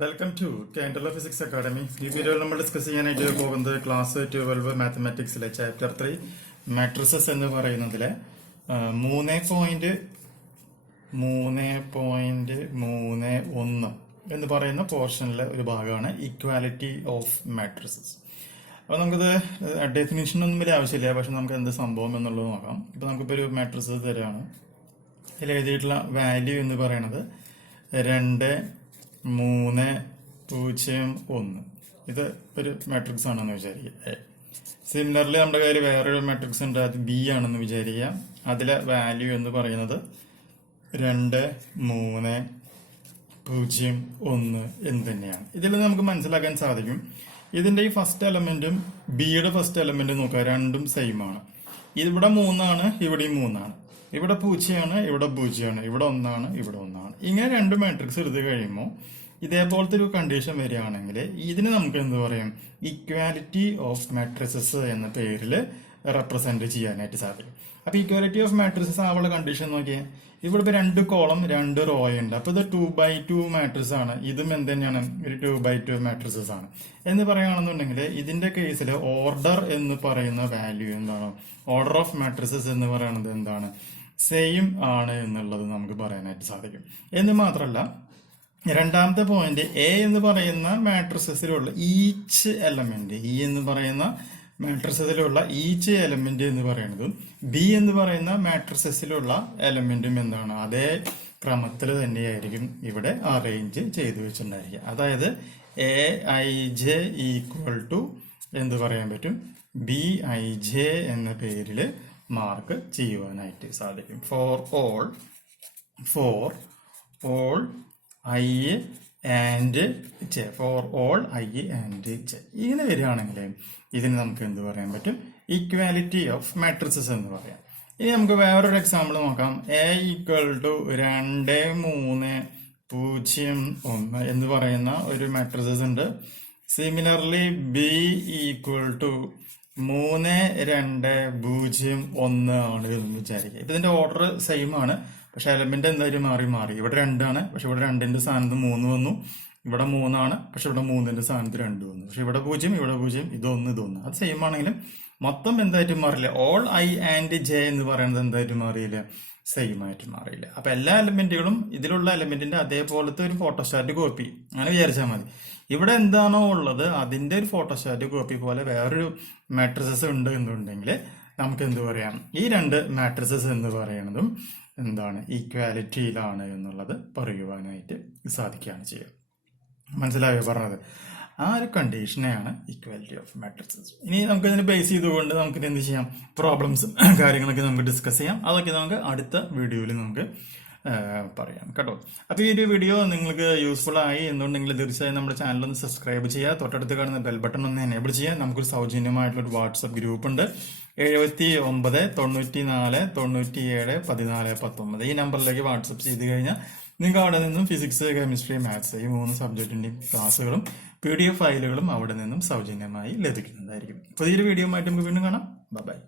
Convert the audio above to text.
Welcome to K.I.T.E physics academy. ഈ വീഡിയോയിൽ നമ്മൾ ഡിസ്കസ് ചെയ്യാനായിട്ട് പോകുന്നത് ക്ലാസ് 12 മാത്തമാറ്റിക്സിലെ ചാപ്റ്റർ 3 മാട്രിസസ് എന്ന് പറയുന്നതിലെ 3.3.31 എന്ന് പറയുന്ന പോർഷനിലെ ഒരു ഭാഗമാണ് ഇക്വാലിറ്റി ഓഫ് മാട്രിസസ്. അപ്പോൾ നമുക്കിത് ഡെഫിനിഷൻ ഒന്നും വലിയ ആവശ്യമില്ല, പക്ഷെ നമുക്ക് എന്ത് സംഭവം എന്നുള്ളത് നോക്കാം. ഇപ്പൊ നമുക്കിപ്പോൾ ഒരു മാട്രിസസ് തരാണ്. ഇതിൽ എഴുതിയിട്ടുള്ള വാല്യൂ എന്ന് പറയുന്നത് 2, 3, 0, 1. ഇത് ഒരു മാട്രിക്സ് ആണെന്ന് വിചാരിക്കുക. സിമിലർലി നമ്മുടെ കയ്യിൽ വേറൊരു മാട്രിക്സ് ഉണ്ട്, അത് ബി ആണെന്ന് വിചാരിക്കുക. അതിലെ വാല്യൂ എന്ന് പറയുന്നത് 2, 3, 0, 1 എന്ന് തന്നെയാണ്. ഇതിൽ നമുക്ക് മനസ്സിലാക്കാൻ സാധിക്കും, ഇതിന്റെ ഈ ഫസ്റ്റ് എലമെന്റും ബിയുടെ ഫസ്റ്റ് എലമെന്റും നോക്കുക, രണ്ടും സെയിം ആണ്. ഇവിടെ 3 ആണ്, ഇവിടെയും 3 ആണ്. ഇവിടെ 0 ആണ്, ഇവിടെ 0 ആണ്, ഇവിടെ 1 ആണ്, ഇവിടെ 1 ആണ്. ഇങ്ങനെ രണ്ട് മാട്രിക്സ് എടുത്തു കഴിയുമ്പോൾ ഇതേപോലത്തെ ഒരു കണ്ടീഷൻ വരികയാണെങ്കിൽ ഇതിന് നമുക്ക് എന്ത് പറയും, ഇക്വാലിറ്റി ഓഫ് മാട്രിസസ് എന്ന പേരിൽ റെപ്രസെന്റ് ചെയ്യാനായിട്ട് സാധിക്കും. അപ്പൊ ഇക്വാലിറ്റി ഓഫ് മാട്രിസസ് ആവുള്ള കണ്ടീഷൻ നോക്കിയാൽ ഇവിടെ ഇപ്പൊ 2 കോളം 2 റോ ഉണ്ട്. അപ്പൊ ഇത് 2x2 മാട്രിക്സ് ആണ്. ഇതും എന്ത് തന്നെയാണ്, ഒരു 2x2 മാട്രിസസ് ആണ് എന്ന് പറയുകയാണെന്നുണ്ടെങ്കിൽ ഇതിന്റെ കേസിൽ ഓർഡർ എന്ന് പറയുന്ന വാല്യൂ എന്താണ്, ഓർഡർ ഓഫ് മാട്രിസസ് എന്ന് പറയുന്നത് എന്താണ്, സെയിം ആണ് എന്നുള്ളത് നമുക്ക് പറയാനായിട്ട് സാധിക്കും. എന്ന് മാത്രമല്ല, രണ്ടാമത്തെ പോയിന്റ്, എ എന്ന് പറയുന്ന മാട്രിസസിലുള്ള ഈച്ച് എലമെന്റ്, ഇ എന്ന് പറയുന്ന മാട്രിസസിലുള്ള ഈച്ച് എലമെന്റ് എന്ന് പറയുന്നതും ബി എന്ന് പറയുന്ന മാട്രിസസിലുള്ള എലമെന്റും എന്താണ്, അതേ ക്രമത്തിൽ തന്നെയായിരിക്കും ഇവിടെ അറേഞ്ച് ചെയ്തു വെച്ചിട്ടുണ്ടായിരിക്കുക. അതായത് AIJ ഈക്വൽ ടു എന്ത് പറയാൻ പറ്റും, BIJ എന്ന പേരിൽ മാർക്ക് ചെയ്യുവാനായിട്ട് സാധിക്കും. For all I and J, for all I and J. ഇങ്ങനെ വരികയാണെങ്കിൽ ഇതിന് നമുക്ക് എന്ത് പറയാൻ പറ്റും, ഇക്വാലിറ്റി ഓഫ് മാട്രിസസ് എന്ന് പറയാം. ഇനി നമുക്ക് വേറൊരു എക്സാമ്പിൾ നോക്കാം. A ഈക്വൽ ടു 2, 3, 0, 1 എന്ന് പറയുന്ന ഒരു മാട്രിസസ് ഉണ്ട്. സിമിലർലി B ഈക്വൽ ടു 3, 2, 0, 1 ആണ് എന്ന് വിചാരിക്കുക. ഇപ്പൊ ഇതിന്റെ ഓർഡർ സെയിം ആണ്, പക്ഷെ എലമെന്റ് എന്തായാലും മാറി. ഇവിടെ 2 ആണ്, പക്ഷെ ഇവിടെ 2ന്റെ സ്ഥാനത്ത് 3 വന്നു. ഇവിടെ 3 ആണ്, പക്ഷെ ഇവിടെ 3ന്റെ സ്ഥാനത്ത് 2 വന്നു. പക്ഷെ ഇവിടെ 0, ഇവിടെ 0, ഇതൊന്ന്. അത് സെയിം ആണെങ്കിലും മൊത്തം എന്തായിട്ടും മാറില്ല. ഓൾ I ആൻഡ് J എന്ന് പറയുന്നത് എന്തായിട്ടും മാറിയില്ല, സെയിം ആയിട്ട് മാറിയില്ല. അപ്പൊ എല്ലാ എലമെന്റുകളും ഇതിലുള്ള എലമെന്റിന്റെ അതേപോലത്തെ ഒരു ഫോട്ടോസ്റ്റാറ്റ് കോപ്പി അങ്ങനെ വിചാരിച്ചാൽ മതി. ഇവിടെ എന്താണോ ഉള്ളത് അതിന്റെ ഒരു ഫോട്ടോസ്റ്റാറ്റ് കോപ്പി പോലെ വേറൊരു മാട്രിസസ് ഉണ്ട് എന്നുണ്ടെങ്കിൽ നമുക്ക് എന്ത് പറയാം, ഈ രണ്ട് മാട്രിസസ് എന്ന് പറയുന്നതും എന്താണ്, ഈക്വാലിറ്റിയിലാണ് എന്നുള്ളത് പറയുവാനായിട്ട് സാധിക്കുകയാണ് ചെയ്യുക. മനസ്സിലായോ പറഞ്ഞത്? ആ ഒരു കണ്ടീഷനെയാണ് ഇക്വാലിറ്റി ഓഫ് മാട്രിസസ്. ഇനി നമുക്ക് ഇതിനെ ബേസ് ചെയ്തുകൊണ്ട് നമുക്ക് എന്ത് ചെയ്യാം, പ്രോബ്ലംസും കാര്യങ്ങളൊക്കെ നമുക്ക് ഡിസ്കസ് ചെയ്യാം. അതൊക്കെ നമുക്ക് അടുത്ത വീഡിയോയിൽ നമുക്ക് പറയാം കേട്ടോ. അപ്പൊ ഈ ഒരു വീഡിയോ നിങ്ങൾക്ക് യൂസ്ഫുൾ ആയി എന്നുണ്ടെങ്കിൽ തീർച്ചയായും നമ്മുടെ ചാനൽ ഒന്ന് സബ്സ്ക്രൈബ് ചെയ്യുക. തൊട്ടടുത്ത് കാണുന്ന ബെൽ ബട്ടൺ ഒന്ന് എനേബിൾ ചെയ്യുക. നമുക്കൊരു സൗജന്യമായിട്ടുള്ള ഒരു വാട്സ്ആപ്പ് ഗ്രൂപ്പ് ഉണ്ട്, 79 94 97 14 19. ഈ നമ്പറിലേക്ക് വാട്സ്ആപ്പ് ചെയ്ത് കഴിഞ്ഞാൽ നിങ്ങൾക്ക് അവിടെ നിന്നും ഫിസിക്സ്, കെമിസ്ട്രി, മാത്സ് ഈ 3 സബ്ജക്റ്റിന്റെയും ക്ലാസ്സുകളും PDF ഫയലുകളും അവിടെ നിന്നും സൗജന്യമായി ലഭിക്കുന്നതായിരിക്കും. പുതിയൊരു വീഡിയോ ആയിട്ട് നമുക്ക് വീണ്ടും കാണാം. ബൈ.